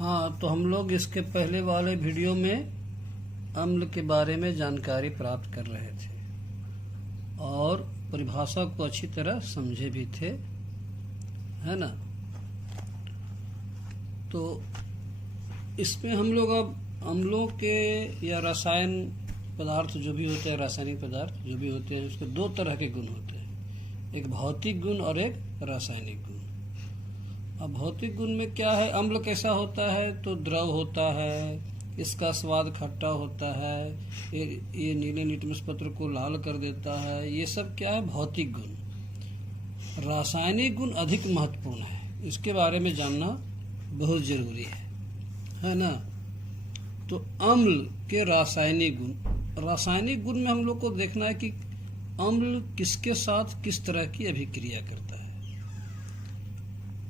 हाँ, तो हम लोग इसके पहले वाले वीडियो में अम्ल के बारे में जानकारी प्राप्त कर रहे थे और परिभाषा को अच्छी तरह समझे भी थे, है ना। तो इसमें हम लोग अब अम्लों के या रसायन पदार्थ जो भी होते हैं, रासायनिक पदार्थ जो भी होते हैं, उसके दो तरह के गुण होते हैं, एक भौतिक गुण और एक रासायनिक गुण। अब भौतिक गुण में क्या है, अम्ल कैसा होता है, तो द्रव होता है, इसका स्वाद खट्टा होता है, ये नीले लिटमस पत्र को लाल कर देता है, ये सब क्या है, भौतिक गुण। रासायनिक गुण अधिक महत्वपूर्ण है, इसके बारे में जानना बहुत जरूरी है ना। तो अम्ल के रासायनिक गुण में हम लोग को देखना है कि अम्ल किसके साथ किस तरह की अभिक्रिया करता है।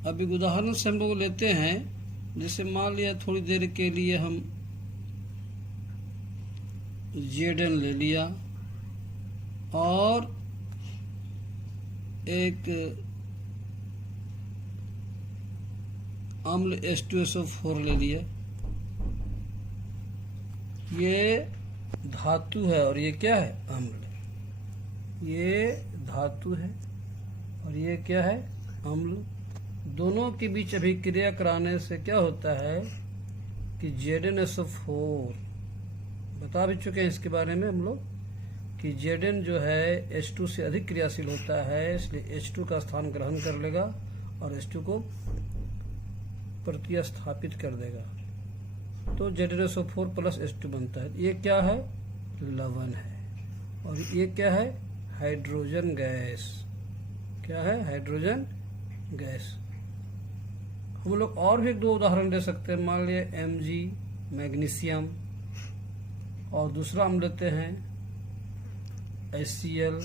अब एक उदाहरण से हम लोग लेते हैं, जैसे मान लिया थोड़ी देर के लिए हम Zn ले लिया और एक अम्ल H2SO4 ले लिया। ये धातु है और ये क्या है, अम्ल। ये धातु है और ये क्या है, अम्ल। दोनों के बीच अभिक्रिया कराने से क्या होता है कि ZnSO4, बता भी चुके हैं इसके बारे में हम लोग कि Zn जो है H2 से अधिक क्रियाशील होता है, इसलिए H2 का स्थान ग्रहण कर लेगा और H2 को प्रतिस्थापित कर देगा, तो ZnSO4 प्लस H2 बनता है। ये क्या है, लवण है। और ये क्या है, हाइड्रोजन गैस। क्या है, हाइड्रोजन गैस। हम लोग और भी दो उदाहरण दे सकते हैं, मान लिया Mg मैग्नीशियम, और दूसरा हम लेते हैं HCl,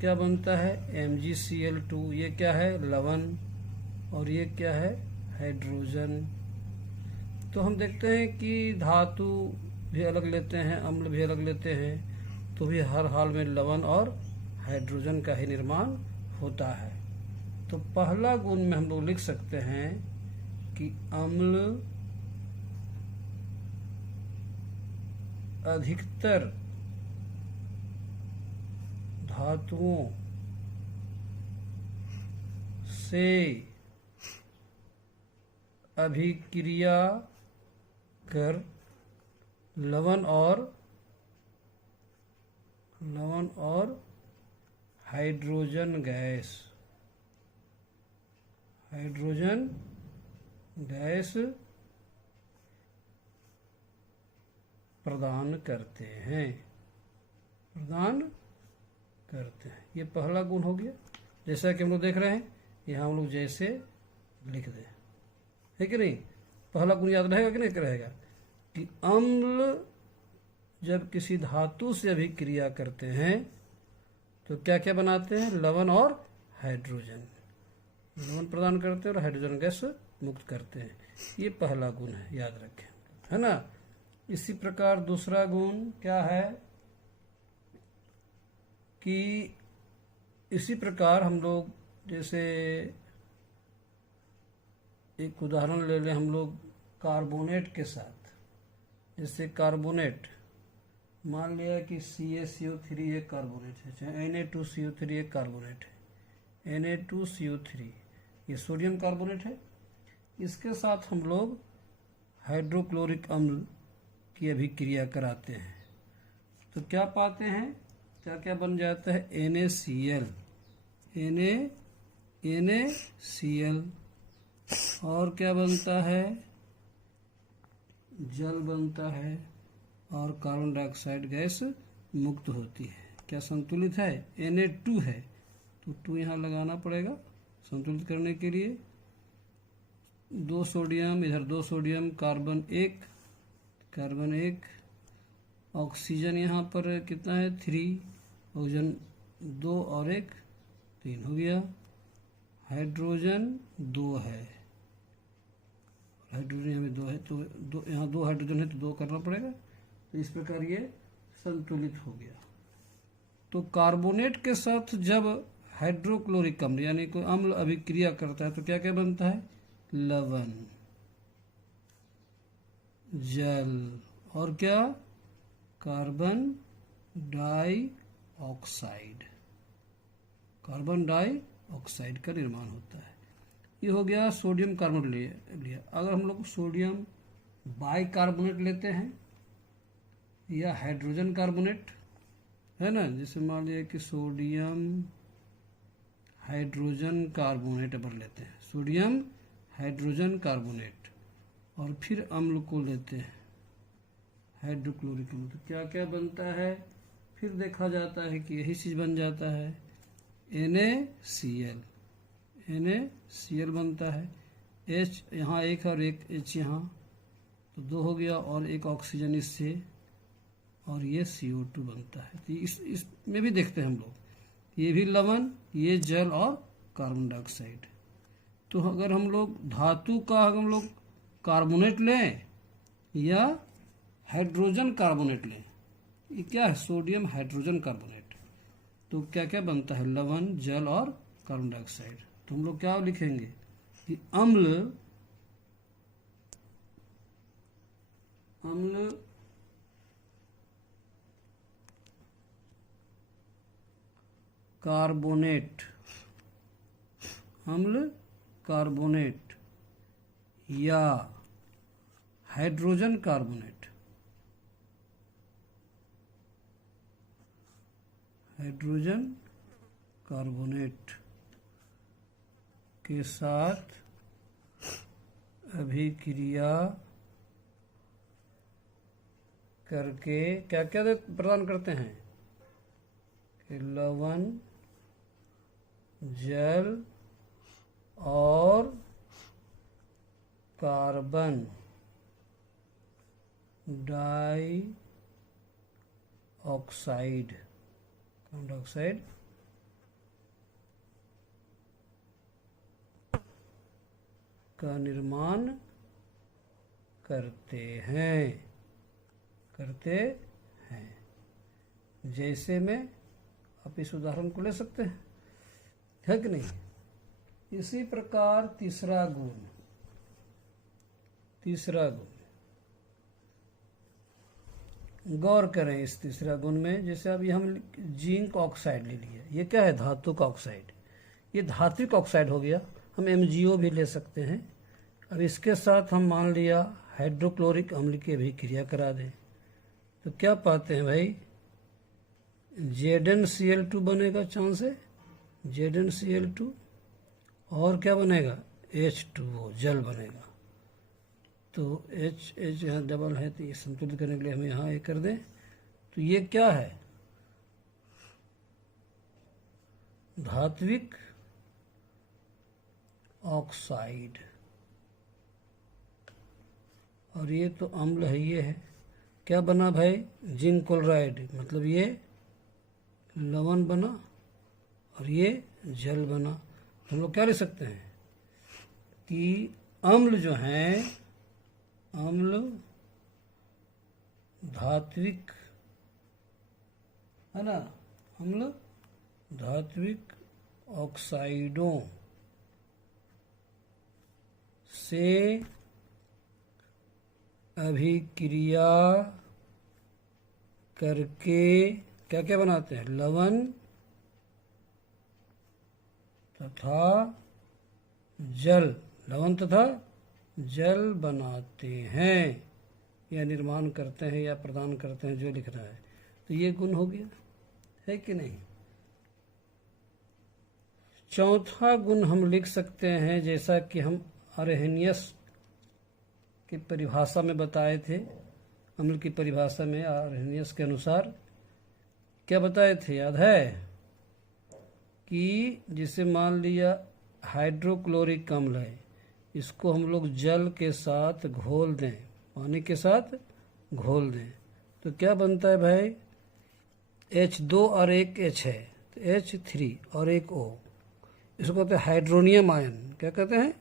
क्या बनता है, MgCl2। ये क्या है, लवण, और ये क्या है, हाइड्रोजन। तो हम देखते हैं कि धातु भी अलग लेते हैं, अम्ल भी अलग लेते हैं, तो भी हर हाल में लवण और हाइड्रोजन का ही निर्माण होता है। तो पहला गुण में हम लोग लिख सकते हैं कि अम्ल अधिकतर धातुओं से अभिक्रिया कर लवण और हाइड्रोजन गैस प्रदान करते हैं। ये पहला गुण हो गया। जैसा कि हम लोग देख रहे हैं, यहाँ हम लोग जैसे लिख दें, है कि नहीं। पहला गुण याद रहेगा कि नहीं रहेगा, कि अम्ल जब किसी धातु से अभिक्रिया करते हैं तो क्या क्या बनाते हैं, लवण और हाइड्रोजन। लवण प्रदान करते हैं और हाइड्रोजन गैस मुक्त करते हैं। ये पहला गुण है, याद रखें, है ना। इसी प्रकार दूसरा गुण क्या है कि इसी प्रकार हम लोग, जैसे एक उदाहरण ले लें हम लोग कार्बोनेट के साथ। जैसे कार्बोनेट, मान लिया कि CaCO3 एक कार्बोनेट है, चाहे Na2CO3 एक कार्बोनेट है, Na2CO3 ये सोडियम कार्बोनेट है। इसके साथ हम लोग हाइड्रोक्लोरिक अम्ल की अभिक्रिया कराते हैं, तो क्या पाते हैं, क्या क्या बन जाता है, NaCl, NaCl, और क्या बनता है, जल बनता है और कार्बन डाइऑक्साइड गैस मुक्त होती है। क्या संतुलित है, Na2 है, तो 2 यहाँ लगाना पड़ेगा संतुलित करने के लिए। 2 सोडियम, इधर 2 सोडियम, कार्बन एक, ऑक्सीजन यहाँ पर कितना है, 3, ऑक्सीजन 2 और 1, 3 हो गया। हाइड्रोजन 2 है, हाइड्रोजन यहाँ में 2 है, तो यहाँ 2 हाइड्रोजन है तो 2 करना पड़ेगा। तो इस प्रकार ये संतुलित हो गया। तो कार्बोनेट के साथ जब हाइड्रोक्लोरिक अम्ल यानी कोई अम्ल अभिक्रिया करता है तो क्या क्या बनता है, लवण। जल, और क्या, कार्बन डाइऑक्साइड, कार्बन डाइऑक्साइड का निर्माण होता है। ये हो गया सोडियम कार्बोनेट लिया। अगर हम लोग सोडियम बाइकार्बोनेट लेते हैं या हाइड्रोजन कार्बोनेट, है ना, जैसे मान लिया कि सोडियम हाइड्रोजन कार्बोनेट अगर लेते हैं, सोडियम हाइड्रोजन कार्बोनेट, और फिर अम्ल को लेते हैं हाइड्रोक्लोरिक अम्ल, तो क्या क्या बनता है, फिर देखा जाता है कि यही चीज़ बन जाता है, NaCl, NaCl बनता है। H यहाँ एक और एक H यहाँ, तो दो हो गया, और एक ऑक्सीजन इससे, और ये CO2 बनता है। तो इसमें भी देखते हैं हम लोग, ये भी लवण, ये जल और कार्बन डाइऑक्साइड। तो अगर हम लोग धातु का हम लोग कार्बोनेट लें या हाइड्रोजन कार्बोनेट लें, ये क्या है, सोडियम हाइड्रोजन कार्बोनेट, तो क्या क्या बनता है, लवण, जल और कार्बन डाइऑक्साइड। तो हम लोग क्या लिखेंगे कि अम्ल कार्बोनेट, अम्ल कार्बोनेट या हाइड्रोजन कार्बोनेट, हाइड्रोजन कार्बोनेट के साथ अभिक्रिया करके क्या क्या प्रदान करते हैं, कि लवण, जल और कार्बन डाइऑक्साइड, का निर्माण करते हैं, जैसे में आप इस उदाहरण को ले सकते हैं, है कि नहीं। इसी प्रकार तीसरा गुण, गौर करें इस तीसरा गुण में। जैसे अभी हम जिंक ऑक्साइड ले लिया, ये क्या है, धातु का ऑक्साइड, ये धात्विक ऑक्साइड हो गया। हम MgO भी ले सकते हैं। अब इसके साथ हम मान लिया हाइड्रोक्लोरिक अम्ल की अभिक्रिया करा दें, तो क्या पाते हैं भाई, ZnCl2 बनेगा, चांस है ZnCl2, और क्या बनेगा, H2O, जल बनेगा। तो H यहाँ डबल है, तो ये संतुलित करने के लिए हम यहाँ एक कर दें, तो ये क्या है, धात्विक ऑक्साइड, और ये तो अम्ल है, ये है, क्या बना भाई, जिंक क्लोराइड, मतलब ये लवण बना और ये जल बना। हम लोग क्या लिख सकते हैं कि अम्ल जो हैं, अम्ल धात्विक, है ना, अम्ल धात्विक ऑक्साइडों से अभिक्रिया करके क्या क्या बनाते हैं, लवण तथा जल, लवण तथा जल बनाते हैं, या निर्माण करते हैं या प्रदान करते हैं, जो लिख रहा है। तो ये गुण हो गया, है कि नहीं। चौथा गुण हम लिख सकते हैं, जैसा कि हम अरहेनियस की परिभाषा में बताए थे, अम्ल की परिभाषा में अरहेनियस के अनुसार क्या बताए थे, याद है, कि जिसे मान लिया हाइड्रोक्लोरिक अम्ल है, इसको हम लोग जल के साथ घोल दें, पानी के साथ घोल दें, तो क्या बनता है भाई, H2 और एक H है, तो H3 और एक O, इसको कहते हैं हाइड्रोनियम आयन, क्या कहते हैं,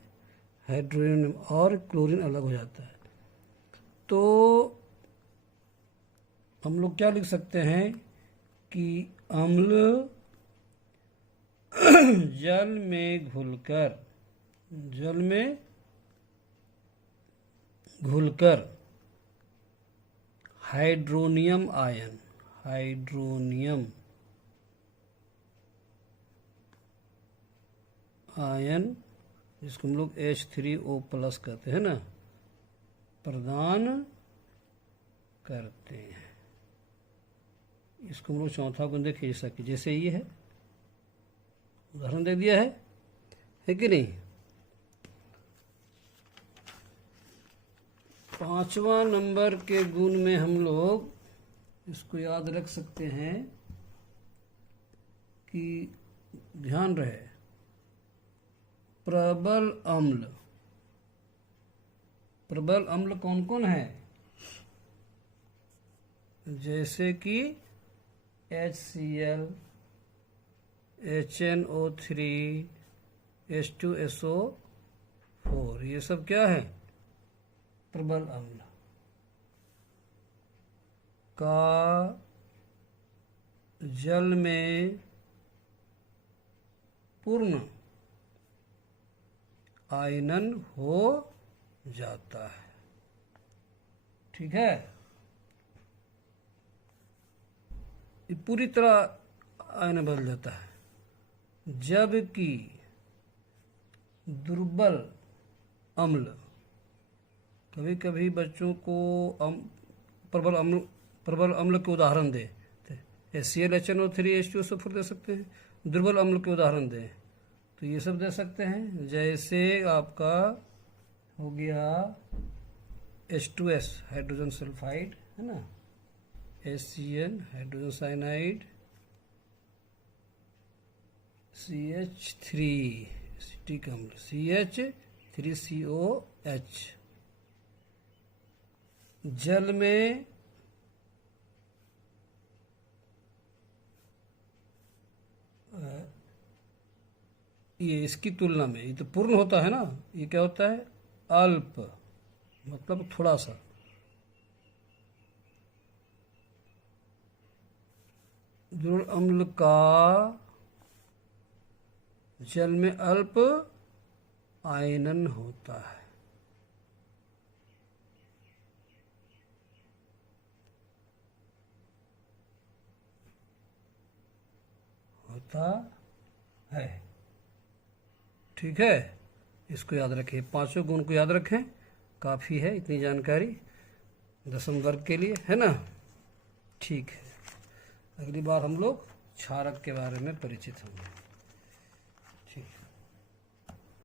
हाइड्रोनियम, और क्लोरीन अलग हो जाता है। तो हम लोग क्या लिख सकते हैं कि अम्ल जल में घुलकर हाइड्रोनियम आयन, हाइड्रोनियम आयन जिसको हम लोग H3O+ कहते हैं ना, प्रदान करते हैं। इसको हम लोग चौथा गुण देखें, जैसा कि जैसे ये है, उदाहरण दे दिया है कि नहीं। पांचवा नंबर के गुण में हम लोग इसको याद रख सकते हैं कि ध्यान रहे, प्रबल अम्ल। प्रबल अम्ल कौन कौन है? जैसे कि HCl, HNO3, H2SO4, ये सब क्या है? प्रबल अम्ल। का जल में पूर्ण आयनन हो जाता है। ठीक है, ये पूरी तरह आयन बदल जाता है। जबकि दुर्बल अम्ल, कभी कभी बच्चों को प्रबल अम्ल के उदाहरण दे, HCl, HNO3, H2SO4 दे सकते हैं। दुर्बल अम्ल के उदाहरण दें तो ये सब दे सकते हैं। जैसे आपका हो गया H2S, हाइड्रोजन सल्फाइड, है ना, HCl, hydrogen cyanide, CH3 acetic अम्ल, CH3COH। जल में ये इसकी तुलना में, ये तो पूर्ण होता है ना, ये क्या होता है? अल्प, मतलब थोड़ा सा। दुर्बल अम्ल का जल में अल्प आयनन होता है। ठीक है, इसको याद रखें, पांचों गुण को याद रखें, काफ़ी है इतनी जानकारी 10वीं वर्ग के लिए, है ना। ठीक है, अगली बार हम लोग क्षारक के बारे में परिचित होंगे।